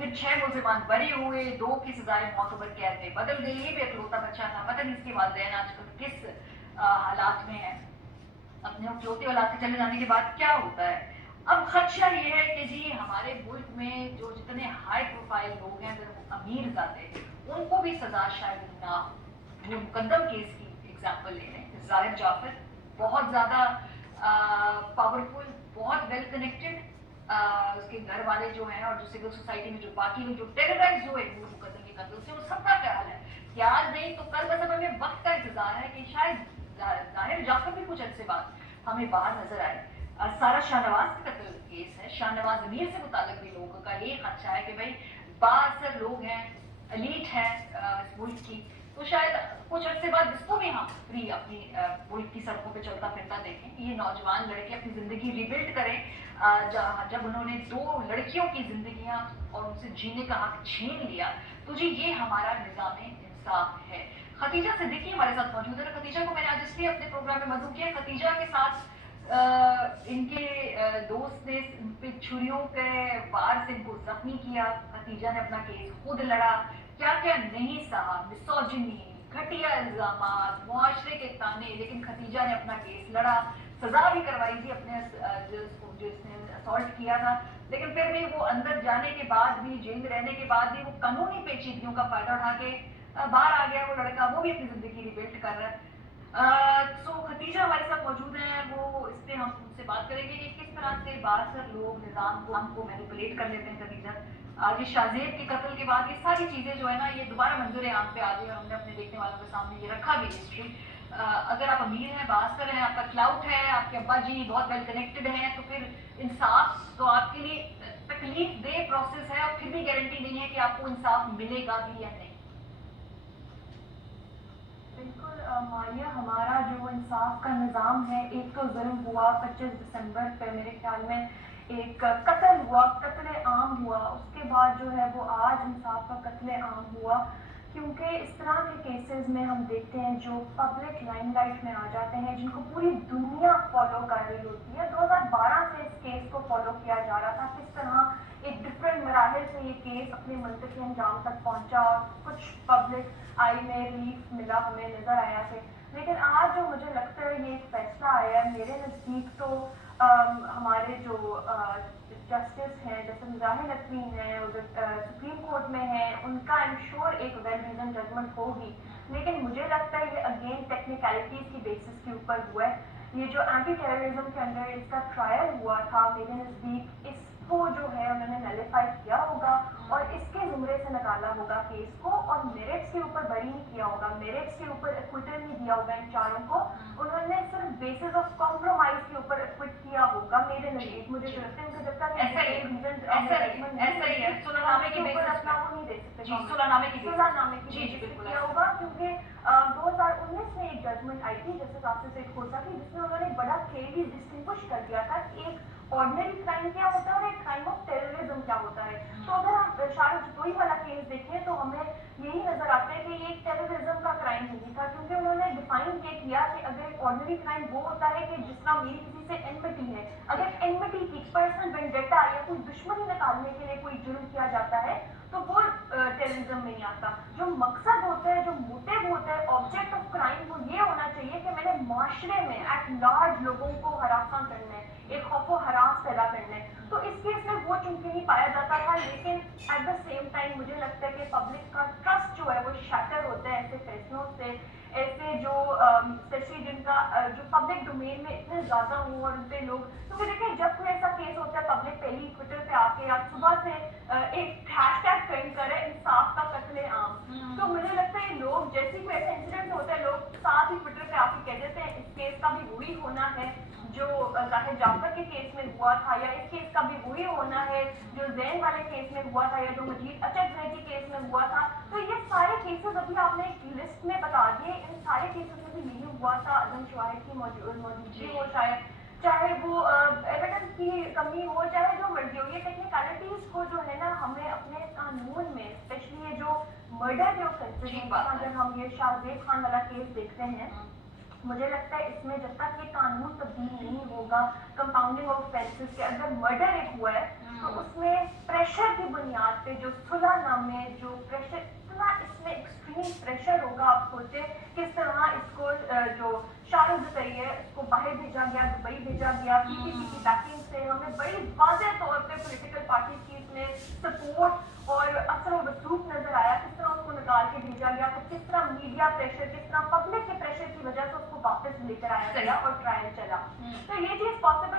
پھر 6 ملزمان بری ہوئے, 2 کی سزائے موت عمر قید میں بدل گئی. یہ بھی اکلوتا بچہ تھا, پتہ نہیں اس کے والدین آج کل کس حالات میں ہیں, اپنے اکلوتے اولاد کے چلے جانے کے بعد کیا ہوتا ہے. اب خدشہ یہ ہے کہ جی ہمارے ملک میں جو جتنے ہائی پروفائل لوگ ہیں, اگر وہ امیر زیادہ ان کو بھی سزا شاید نہ ہو. وہ مقدم کیس کی ایگزامپل لے لیں, ظاہر جعفر بہت زیادہ پاورفل, بہت ویل کنیکٹڈ, اس کے گھر والے جو ہیں اور جو سول سوسائٹی میں جو باقی لوگ جو ٹیررائز ہوئے نور مقدم کے قتل سے, وہ سب کا خیال ہے کہ آج نہیں تو کل بس ہمیں وقت کا انتظار ہے کہ شاید ظاہر جعفر بھی کچھ عرصے بعد ہمیں باہر نظر آئے. سارا شاہ نواز کا قتل کیس ہے, شاہ نواز امیر سے متعلق بھی لوگوں کا یہ خدشہ ہے کہ بھائی بااثر لوگ ہیں, ایلیٹ ہے اس ملک کی, تو شاید کچھ عرصے بعد اس کو بھی ہم فری اپنی ملک کی سڑکوں پہ چلتا پھرتا دیکھیں. یہ نوجوان لڑکے اپنی زندگی ریبلڈ کریں, جب انہوں نے 2 لڑکیوں کی زندگیاں اور ان سے جینے کا حق چھین لیا, تو جی یہ ہمارا نظام انصاف ہے. خدیجہ صدیقی ہمارے ساتھ موجود ہے. خدیجہ کو میں نے آج اس لیے اپنے پروگرام میں مدعو کیا, خدیجہ کے ساتھ ان کے دوست نے ان پہ چھریوں کے وار سے ان کو زخمی کیا. خدیجہ نے اپنا کیس خود لڑا, کیا کیا نہیں سہا, مسوجنی, گھٹیا الزامات, معاشرے کے تانے, لیکن خدیجہ نے اپنا کیس لڑا, سزا بھی کروائی تھی اپنے جو اس نے اسالٹ کیا تھا, لیکن پھر بھی وہ اندر جانے کے بعد بھی, جیل میں رہنے کے بعد بھی وہ قانونی پیچیدگیوں کا فائدہ اٹھا کے باہر آ گیا. وہ لڑکا وہ بھی اپنی زندگی ریبلڈ کر رہا ہے. سو خدیجہ ہمارے ساتھ موجود ہیں, وہ اس پہ ہم ان سے بات کریں گے کہ کس طرح سے بااثر لوگ نظام کو مینیپولیٹ کر لیتے ہیں. خدیجہ, آج یہ شاہزیب کے قتل کے بعد یہ ساری چیزیں جو ہے نا یہ دوبارہ منظر عام پہ آ گئی, اور ہم نے اپنے دیکھنے والوں کے سامنے یہ رکھا بھی ہسٹری. اگر آپ امیر ہیں, بااثر ہیں, آپ کا کلاؤٹ ہے, آپ کے ابا جی بہت ویل کنیکٹڈ ہیں, تو پھر انصاف تو آپ کے لیے تکلیف دہ پروسیس ہے, اور پھر بھی گارنٹی نہیں ہے کہ آپ کو انصاف ملے گا بھی یا نہیں. بالکل مالیہ, ہمارا جو انصاف کا نظام ہے, ایک تو ظلم ہوا 25 دسمبر پہ, میرے خیال میں ایک قتل ہوا, قتل عام ہوا, اس کے بعد جو ہے وہ آج انصاف کا قتل عام ہوا. کیونکہ اس طرح کے کیسز میں ہم دیکھتے ہیں جو پبلک لائم لائٹ میں آ جاتے ہیں, جن کو پوری دنیا فالو کر رہی ہوتی ہے. 2012 سے اس کیس کو فالو کیا جا رہا تھا, کس طرح ایک ڈفرینٹ مراحل سے یہ کیس اپنے منطقی انجام تک پہنچا, اور کچھ پبلک آئی میں ریلیف ملا, ہمیں نظر آیا تھے. لیکن آج جو مجھے لگتا ہے یہ ایک فیصلہ آیا ہے, میرے نزدیک تو ہمارے جو جسٹس ہیں, جیسے مظاہر نقوی ہیں, سپریم کورٹ میں ہیں, ان کا ایم شور ایک ویل ریزن ججمنٹ ہوگی. لیکن مجھے لگتا ہے یہ اگین ٹیکنیکلٹیز کی بیسس کے اوپر ہوا ہے. یہ جو اینٹی ٹیررزم کے انڈر اس کا ٹرائل ہوا تھا, میرے نزدیک اس کو جو ہے انہوں نے نلیفائی کیا ہوگا, اور اس کے زمرے سے نکالا ہوگا کیس کو, اور میرٹس کے اوپر بری نہیں کیا ہوگا, میرٹس کے اوپر ایکویٹل نہیں دیا ہوگا ان چاروں کو. انہوں نے صرف بیسس آف کمپرومائز کے اوپر ایکوٹ کیا ہوگا. میرے نزدیک مجھے جو لگتا ہے کہ جب تک ایسا ہی ہے, سلح نامے کی بیسس اپنا وہ نہیں دے سکتے, سلح نامے کی سزا نامے کی بیسس پہ کیا ہوگا. کیونکہ 2019 میں ایک ججمنٹ آئی تھی جسٹس آصف سعید کھوسہ کی, جس میں انہوں نے بڑا کلیئرلی ڈسٹنگوش کر دیا تھا کہ ایک آرڈنری کرائم کیا ہوتا ہے اور ایک کرائم آف ٹیررزم کیا ہوتا ہے. تو اگر ہم شارق جتوئی والا کیس دیکھیں تو ہمیں یہی نظر آتا ہے کہ یہ ایک ٹیررزم کا کرائم نہیں تھا, کیونکہ انہوں نے ڈیفائن یہ کیا کہ اگر ایک آرڈنری کرائم وہ ہوتا ہے کہ جس طرح میری کسی سے انمٹی ہے, اگر انمٹی کی پرسنل وینڈیٹا یا کوئی دشمنی نکالنے کے لیے کوئی جرم کیا جاتا ہے تو وہ ٹیررزم میں نہیں آتا. جو مقصد ہوتا ہے, جو موٹیو ہوتا ہے, آبجیکٹ آف کرائم وہ یہ ہونا چاہیے کہ میں نے معاشرے میں ایٹ لارج لوگوں کو ہراساں کرنا ہے, ایک خوف و ہراس پیدا کرنا ہے. تو اس کیس میں وہ چونکہ نہیں پایا جاتا تھا, لیکن ایٹ دا سیم ٹائم مجھے لگتا ہے کہ پبلک کا ٹرسٹ جو ہے وہ شیٹر ہوتا ہے ایسے فیصلوں سے, ایسے جو اسپیشلی جن کا جو پبلک ڈومین میں اتنے زیادہ ہوں اور ان پہ لوگ, کیونکہ دیکھیں جب کوئی ایسا کیس ہوتا ہے پبلک پہلی ٹویٹر پہ آ کے آج صبح سے ایک ہیش ٹیگ ٹرینڈ کرے انصاف کا قتل عام, تو مجھے لگتا ہے لوگ جیسے کوئی ایسا انسیڈنٹ ہوتا ہے لوگ ساتھ ہی ٹویٹر پہ آ کے کہہ دیتے ہیں اس کیس کا بھی وہی ہونا ہے جو ظاہر جعفر کے کیس میں ہوا تھا, یا اس کیس کا بھی وہی ہونا ہے جو زین والے کیس میں ہوا تھا, یا جو مجید اچک زیدی کیس میں ہوا تھا. تو یہ سارے کیسز ابھی آپ نے ایک لسٹ میں بتا دیے, ان سارے کیسز میں بھی یہی ہوا تھا. عدم شواہد کی موجودگی ہو, شاید چاہے وہ ایویڈنس کی کمی ہو, چاہے جو مرضی ہو, یہ ٹیکنیکلٹیز کو جو ہے نا ہمیں اپنے قانون میں اسپیشلی یہ جو مرڈر کے اوفینسز ہیں, اگر ہم یہ شاہزیب خان والا کیس دیکھتے ہیں, مجھے لگتا ہے اس میں جب تک یہ قانون تبدیل نہیں ہوگا کمپاؤنڈنگ آف آفینسز کے, اگر مرڈر ایک ہوا ہے تو اس میں پریشر کی بنیاد پہ جو صلح نامے جو پریشر اتنا اس میں ایکسٹریم پریشر ہوگا. آپ سوچیں کس طرح اس کو جو شاہد کہیے اس کو باہر بھیجا گیا, دبئی بھیجا گیا, پی ٹی پی کی بیکنگ سے ہمیں بڑی واضح طور پہ پولیٹیکل پارٹیز کی اس میں سپورٹ اور اثر و رسوخ نظر آیا, کس طرح اس کو نکال کے بھیجا گیا, پھر کس طرح میڈیا پریشر, کس طرح پبلک کے پریشر کی وجہ سے اس کو واپس لے کر آیا گیا اور ٹرائل چلا. تو یہ چیز پاسبل